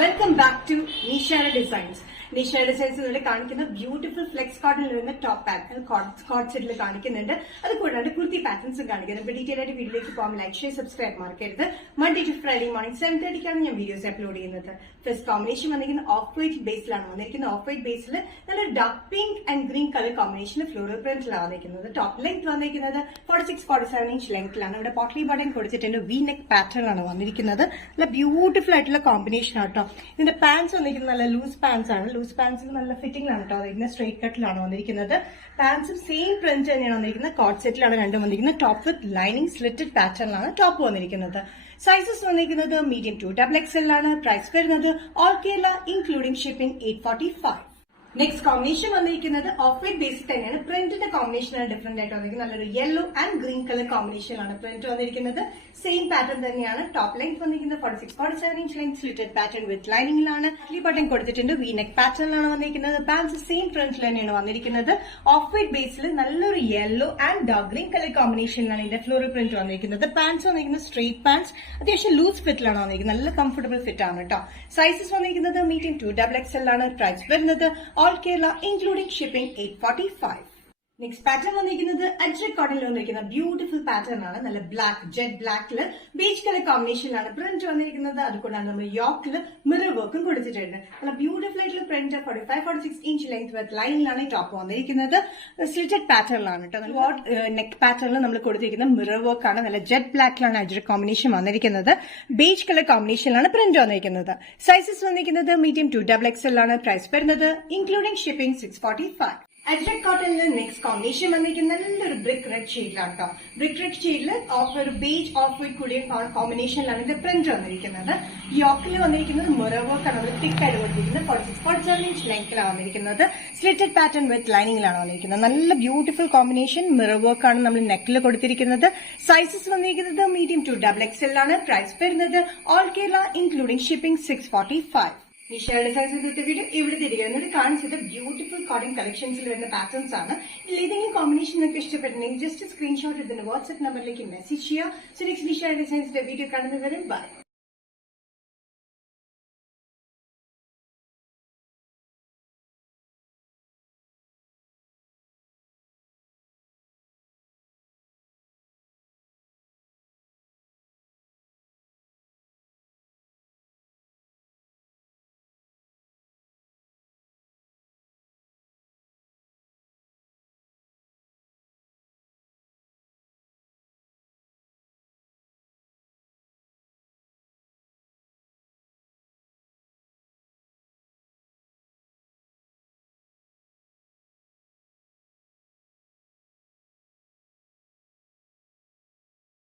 Welcome back to Nishara designs. Nishara designs കാണിക്കുന്ന beautiful flex കോട്ടണിൽ വരുന്ന ടോപ്പ് പാറ്റേൺ കോട്ട് സെറ്റിൽ കാണിക്കുന്നുണ്ട്. അത് കൂടാണ്ട് കുർത്തി പാറ്റേൺസും കാണിക്കുന്നുണ്ട്. ഡീറ്റെയിൽ ആയിട്ട് വീഡിയോയിലേക്ക് പോകാം. ലൈക്ക് ഷെയർ സബ്സ്ക്രൈബ് മറക്കരുത്. മൺഡേ ടു ഫ്രൈഡേ മോർണിംഗ് 7:30 ഞാൻ വീഡിയോസ് അപ്ലോഡ് ചെയ്യുന്നത്. ഫസ്റ്റ് കോമ്പിനേഷൻ വന്നിരിക്കുന്ന ഓഫ് വൈറ്റ് ബേസിലാണ് വന്നിരിക്കുന്നത്. ഓഫ് വൈറ്റ് ബേസിൽ നല്ല dark pink and green colour കോമ്പിനേഷനിൽ ഫ്ലോറൽ പ്രിന്റിലാണ് വന്നിരിക്കുന്നത്. ടോപ്പ് ലെങ്ത് വന്നിരിക്കുന്നത് 46-47 ഇഞ്ച് ലെങ്ത്തിലാണ്. ഇവിടെ പോട്ട്ലി ബട്ടൺ കൊടുത്തിട്ടുണ്ട്. വി നെക്ക് പാറ്റേൺ ആണ് വന്നിരിക്കുന്നത്. നല്ല ബ്യൂട്ടിഫുൾ ആയിട്ടുള്ള കോമ്പിനേഷൻ ആട്ടോ. ഇതിന്റെ പാൻസ് വന്നിരിക്കുന്നത് നല്ല ലൂസ് പാൻസ് ആണ്. ലൂസ് പാൻസിൽ നല്ല ഫിറ്റിംഗിലാണ് കേട്ടോ വന്നിരിക്കുന്നത്. സ്ട്രേറ്റ് കട്ടിലാണ് വന്നിരിക്കുന്നത്. പാൻസും സെയിം പ്രിന്റ് തന്നെയാണ് വന്നിരിക്കുന്നത്. കോട്ട് സെറ്റിലാണ് രണ്ടും വന്നിരിക്കുന്നത്. ടോപ്പ് വിത്ത് ലൈനിങ് സ്ലിറ്റഡ് പാറ്റേണിലാണ് ടോപ്പ് വന്നിരിക്കുന്നത്. സൈസസ് വന്നിരിക്കുന്നത് മീഡിയം ടു XXL ആണ്. പ്രൈസ് വരുന്നത് all Kerala including shipping 845. Next combination വന്നിരിക്കുന്നത് ഓഫ് വൈറ്റ് ബേസിൽ തന്നെയാണ്. പ്രിന്റിന്റെ കോമ്പിനേഷനാണ് ഡിഫറെന്റ് ആയിട്ട് വന്നിരിക്കുന്നത്. നല്ലൊരു യെല്ലോ ആൻഡ് ഗ്രീൻ കളർ കോമ്പിനേഷനിലാണ് പ്രിന്റ് വന്നിരിക്കുന്നത്. സെയിം പാറ്റേൺ തന്നെയാണ്. ടോപ്പ് ലെങ്ത് വന്നിരിക്കുന്നത് 46-47 inch length slitted pattern with ലൈനിങ്ങിലാണ്. ഈ ബട്ടൺ കൊടുത്തിട്ടുണ്ട്. വി നെക്ക് പാറ്റേണിലാണ് വന്നിരിക്കുന്നത്. പാൻസ് സെയിം പ്രിന്റിൽ തന്നെയാണ് വന്നിരിക്കുന്നത്. ഓഫ് വൈറ്റ് ബേസിൽ നല്ലൊരു yellow and dark green colour കോമ്പിനേഷനിലാണ് ഇതിന്റെ ഫ്ലോറൽ പ്രിന്റ് വന്നിരിക്കുന്നത്. പാൻസ് വന്നിരിക്കുന്നത് സ്ട്രേറ്റ് പാൻസ് അത്യാവശ്യം ലൂസ് ഫിറ്റിലാണ് വന്നിരിക്കുന്നത്. നല്ല കംഫർട്ടബിൾ ഫിറ്റ് ആണ് കേട്ടോ. സൈസസ് വന്നിരിക്കുന്നത് മീഡിയം ടു XXL ആണ്. പ്രൈസ് വരുന്നത് all Kerala including shipping 845. Next pattern വന്നിരിക്കുന്നത് അജ്രക് കോട്ടണിൽ വന്നിരിക്കുന്ന ബ്യൂട്ടിഫുൾ പാറ്റേൺ ആണ്. നല്ല ബ്ലാക്ക് ജെറ്റ് ബ്ലാക്കില് ബീച്ച് കളർ കോമ്പിനേഷനിലാണ് പ്രിന്റ് വന്നിരിക്കുന്നത്. അതുകൊണ്ടാണ് നമ്മൾ യോക്കിൽ മിറർ വർക്കും കൊടുത്തിട്ടുണ്ട്. നല്ല ബ്യൂട്ടിഫുൾ ആയിട്ടുള്ള പ്രിന്റ് 45-46 ഇഞ്ച് ലെങ്ത് വിത്ത് ലൈനിലാണ് ഈ ടോപ്പ് വന്നിരിക്കുന്നത്. സ്ലിറ്റഡ് പാറ്റേണിലാണ് കേട്ടോ. നെക്ക് പാറ്റേണിൽ നമ്മൾ കൊടുത്തിരിക്കുന്ന മിറർ വർക്ക് ആണ്. നല്ല ജെറ്റ് ബ്ലാക്കിലാണ് അജ്രക് കോമ്പിനേഷൻ വന്നിരിക്കുന്നത്. ബീച്ച് കളർ കോമ്പിനേഷനിലാണ് പ്രിന്റ് വന്നിരിക്കുന്നത്. സൈസസ് വന്നിരിക്കുന്നത് മീഡിയം ടു XXL ആണ്. പ്രൈസ് വരുന്നത് ഇൻക്ലൂഡിംഗ് ഷിപ്പിംഗ് 645. അജ്രക് കോട്ടണിൽ നെക്സ്റ്റ് കോമ്പിനേഷൻ വന്നിരിക്കുന്നത് നല്ലൊരു ബ്രിക്ക് റെഡ് ഷെയ്ഡിലാണ് കേട്ടോ. ബ്രിക്ക് റെഡ് ഷെയ്ഡിൽ ഒരു ബേജ് ഓഫ് വൈറ്റ് കൂടിയ കോമ്പിനേഷനിലാണ് ഇതിന്റെ പ്രിന്റ് വന്നിരിക്കുന്നത്. യോക്കിൽ വന്നിരിക്കുന്നത് മിറർ വർക്ക് ആണ്. തിക്ക് ആയിട്ട് കൊടുത്തിരിക്കുന്നത് 46-47 ഇഞ്ച് ലെങ്ത്തിലാണ് വന്നിരിക്കുന്നത്. സ്ലിറ്റഡ് പാറ്റേൺ വിത്ത് ലൈനിങ്ങിലാണ് വന്നിരിക്കുന്നത്. നല്ല ബ്യൂട്ടിഫുൾ കോമ്പിനേഷൻ മിറർ വർക്ക് ആണ് നമ്മൾ നെക്കിൽ കൊടുത്തിരിക്കുന്നത്. സൈസസ് വന്നിരിക്കുന്നത് മീഡിയം ടു XXL ആണ്. പ്രൈസ് വരുന്നത് all Kerala including shipping 645. Nishara designs video ഇവിടെ തിരികെ കാണിച്ചത് ബ്യൂട്ടിഫുൾ കോട്ടൺ കളക്ഷൻസിൽ വരുന്ന പാറ്റേൺസ് ആണ്. ഇതിൽ ഏതെങ്കിലും കോമ്പിനേഷൻ നിങ്ങൾക്ക് ഇഷ്ടപ്പെട്ടിട്ടുണ്ടെങ്കിൽ ജസ്റ്റ് സ്ക്രീൻഷോട്ട് ഇതിന്റെ വാട്സ്ആപ്പ് നമ്പറിലേക്ക് മെസ്സേജ് ചെയ്യുക. സോ നെക്സ്റ്റ് നിഷാര ഡിസൈൻസിന്റെ വീഡിയോ കാണുന്നവരും ബൈ.